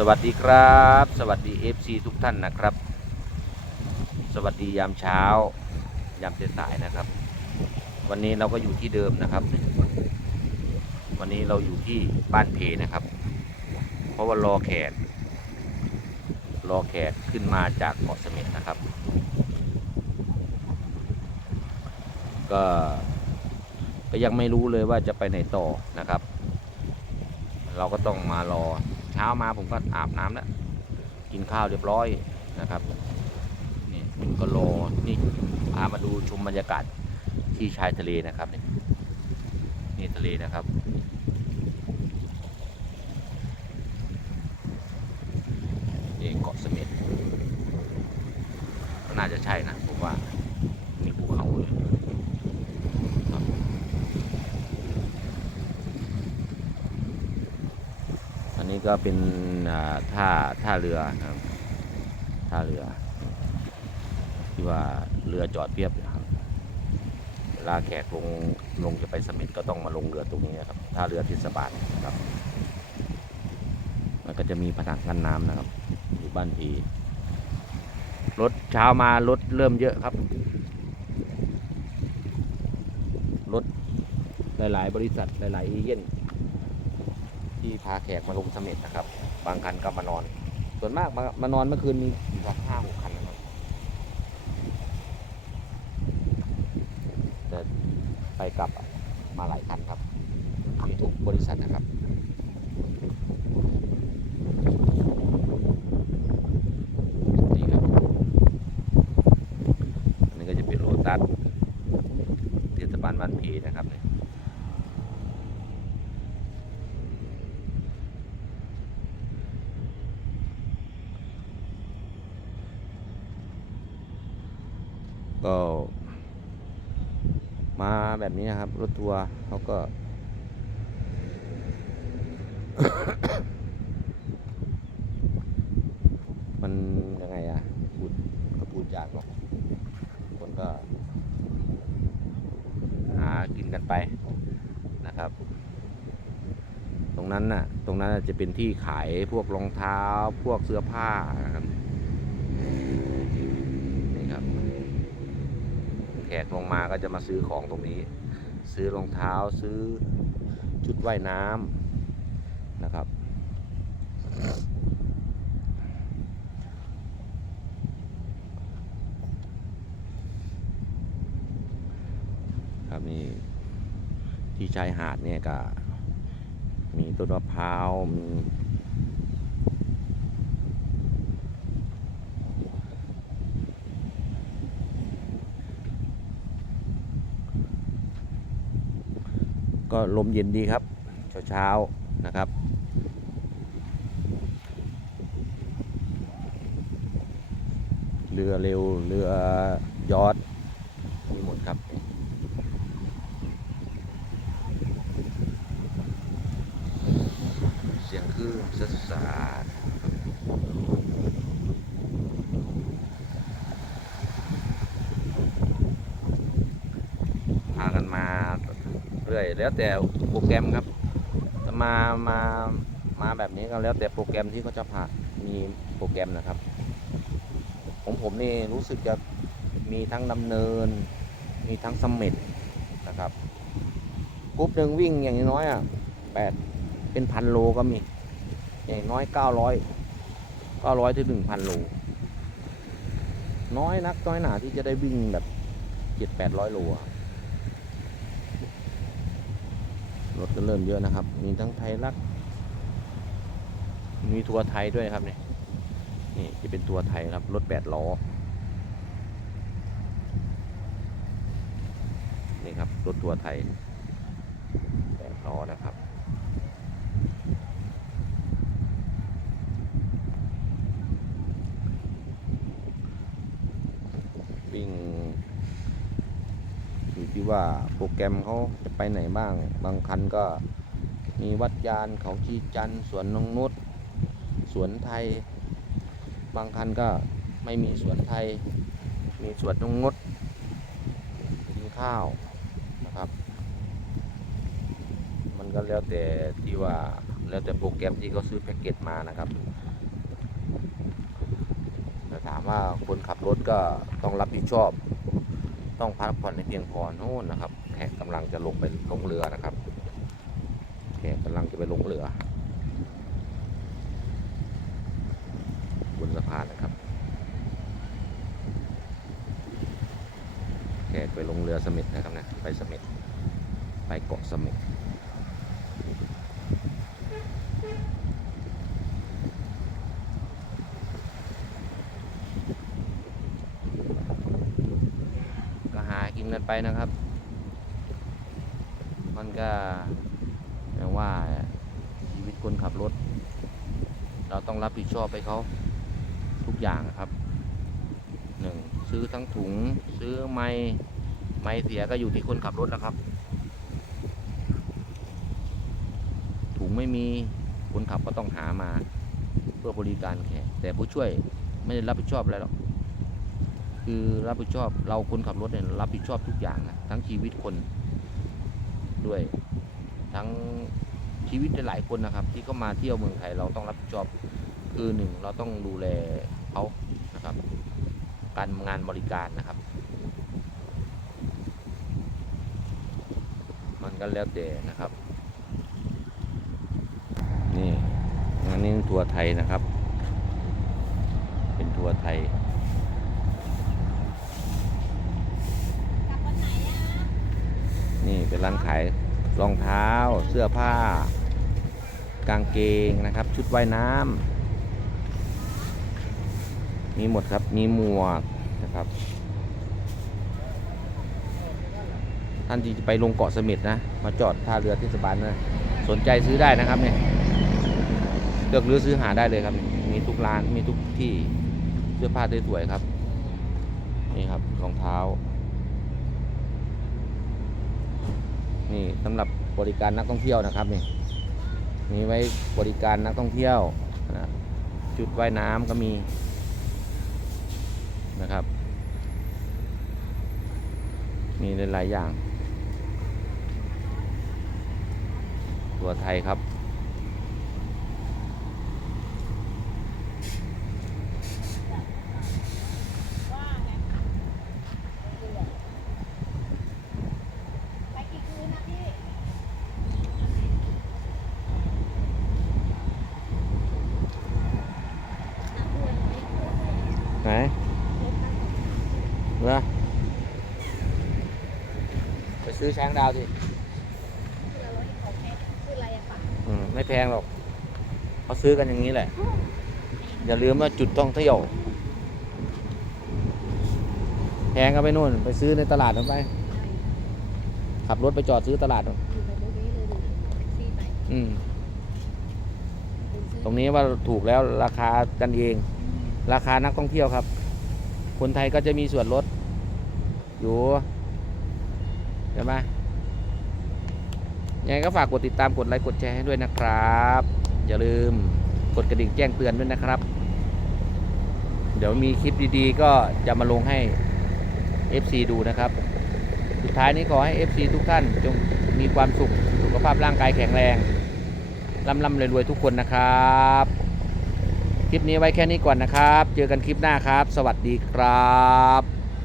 สวัสดีครับ สวัสดี FC ทุกท่านนะครับ สวัสดียามเช้า ยามสายๆนะครับ วันนี้เราก็อยู่ที่เดิมนะครับ วันนี้เราอยู่ที่บ้านเพนะครับ เพราะว่ารอแขกรอแขกขึ้นมาจากเกาะเสม็ดนะครับ ก็ก็ยังไม่รู้เลยว่าจะไปไหนต่อนะครับ เราก็ต้องมารอ เช้ามาผมก็อาบน้ำแล้วกินข้าวเรียบร้อยนะครับนี่ผมก็รอนี่พามาดูชมบรรยากาศที่ชายทะเลนะครับนี่นี่ทะเลนะครับนี่เกาะเสม็ดน่าจะใช่นะผมว่ามีภูเขาเลยครับ อันนี้ ก็เป็นท่าท่าเรือนะครับท่าเรือ ที่ว่าเรือจอดเพียบนะครับเวลาแขกลงลงจะไปเสม็ดก็ต้องมาลงเรือตรงนี้นะครับท่าเรือทิศบาทนะครับแล้วก็จะมีผนังกั้นน้ำนะครับอยู่บ้านพีรถเช้ามารถเริ่มเยอะครับรถหลาย ๆ บริษัทหลาย ๆ เอเย่น ที่พาแขกมาลงเสม็ดนะครับ บางคันก็มานอน ส่วนมากมามานอนเมื่อคืนมีอยู่สักห้าหกคันนะครับแต่ไปกลับมาหลายคันครับมีทุกบริษัทนะครับนี่ครับอันนี้ก็จะเป็นโรตัสเทศบาลบ้านพีนะครับเนี่ย ก็มา แบบนี้นะครับ รถทัวร์เขาก็ มันยังไงอะพูดก็พูดยากเนาะคนก็ หากินกันไปนะครับ ตรงนั้นน่ะ ตรงนั้นจะเป็นที่ขายพวกรองเท้า พวกเสื้อผ้านะครับนี่ครับ แขกลงมาก็จะมาซื้อของตรงนี้ ซื้อรองเท้าซื้อชุดว่ายน้ำนะครับ ครับนี่ที่ชายหาดเนี่ยก็มีต้นมะพร้าวมี ก็ลมเย็นดีครับ เช้าๆนะครับเรือเร็วเรือยอดมีหมดครับ เสียงคลื่นสดสาดพากันมาเรื่อยแล้วแต่โปรแกรมครับ มามามาแบบนี้ก็แล้วแต่โปรแกรมที่เขาจะพามีโปรแกรมนะครับ ของผมนี่รู้สึกจะมีทั้งดำเนิน มีทั้งสมเม็ดนะครับกรุ๊ปหนึ่งวิ่งอย่างน้อยอะแปดเป็นพันโลก็มี อย่างน้อยเก้าร้อยเก้าร้อยถึงหนึ่งพันโล น้อยนักน้อยหนาที่จะได้วิ่งแบบเจ็ดแปดร้อยโลอะ รถก็เริ่มเยอะนะครับ มีทั้งไทยรักมีทัวร์ไทยด้วยครับเนี่ยนี่จะเป็นตัวไทยครับ รถแปดล้อ นี่ครับ รถทัวร์ไทยแปดล้อนะครับ วิ่งอยู่ที่ ว่าโปรแกรมเขาจะไปไหนบ้าง บางคันก็มีวัดยานเขาชีจันสวนนงนุษสวนไทย บางคันก็ไม่มีสวนไทย มีสวนนงนุษกินข้าวนะครับ มันก็แล้วแต่ที่ว่าแล้วแต่โปรแกรมที่เขาซื้อแพ็กเกจมานะครับแต่ถามว่าคนขับรถก็ต้องรับผิดชอบ ต้องพักผ่อนให้เพียงพอโน่นนะครับ แขกกำลังจะลงไปลงเรือนะครับ แขกกำลังจะไปลงเรือบนสะพานนะครับ แขกไปลงเรือสมิธนะครับนะไปสมิธไปเกาะสมิธ กันไปนะครับ มันก็แปลว่าชีวิตคนขับรถ เราต้องรับผิดชอบไปเขาทุกอย่างครับหนึ่งซื้อทั้งถุงซื้อไม้ไม้เสียก็อยู่ที่คนขับรถนะครับ ถุงไม่มีคนขับก็ต้องหามาเพื่อบริการแขกแต่ผู้ช่วยไม่ได้รับผิดชอบอะไรหรอก คือรับผิดชอบเราคนขับรถเนี่ยรับผิดชอบทุกอย่างนะทั้งชีวิตคนด้วย ทั้งชีวิตหลายคนนะครับ ที่เขามาเที่ยวเมืองไทยเราต้องรับผิดชอบคือหนึ่งเราต้องดูแลเขานะครับ การงานบริการนะครับ มันก็แล้วแต่นะครับ นี่งานนี้ทัวร์ไทยนะครับ เป็นทัวร์ไทย กลับวันไหนอะ นี่ เป็นร้านขายรองเท้า เสื้อผ้า กางเกงนะครับ ชุดว่ายน้ำมีหมดครับ มีหมวกนะครับ ท่านที่จะไปลงเกาะเสม็ดนะ มาจอดท่าเรือเทศบาลนะ สนใจซื้อได้นะครับเนี่ยเลือกหรือซื้อหาได้เลยครับ มีทุกร้าน มีทุกที่ เสื้อผ้าสวยๆครับ นี่ครับรองเท้า นี่สำหรับบริการนักท่องเที่ยวนะครับนี่มีไว้บริการนักท่องเที่ยวนะจุดว่ายน้ำก็มีนะครับ มีหลายๆอย่าง ตัวไทยครับ ว่าไงไปกี่คืนนะพี่ ไหนเหรอไปซื้อช้างดาวสิคือเราที่เขาแค่คืออะไม่แพงหรอกเขาซื้อกันอย่างนี้แหละ อย่าลืมว่าจุดท่องเที่ยว แพงก็ไปนู่น ไปซื้อในตลาดนั่นไป ขับรถไปจอดซื้อตลาดนู่นอืมตรงนี้ว่าถูกแล้วราคากันเอง ราคานักท่องเที่ยวครับ คนไทยก็จะมีส่วนลด อยู่ใช่ไหมยังไงก็ฝากกดติดตามกดไลค์กดแชร์ให้ด้วยนะครับ อย่าลืมกดกระดิ่งแจ้งเตือนด้วยนะครับ เดี๋ยวมีคลิปดีๆ ก็จะมาลงให้ FC ดูนะครับ สุดท้ายนี้ขอให้ FC ทุกท่านจงมีความสุข สุขภาพร่างกายแข็งแรงร่ำร่ำรวยๆทุกคนนะครับ คลิปนี้ไว้แค่นี้ก่อนนะครับ เจอกันคลิปหน้าครับ สวัสดีครับ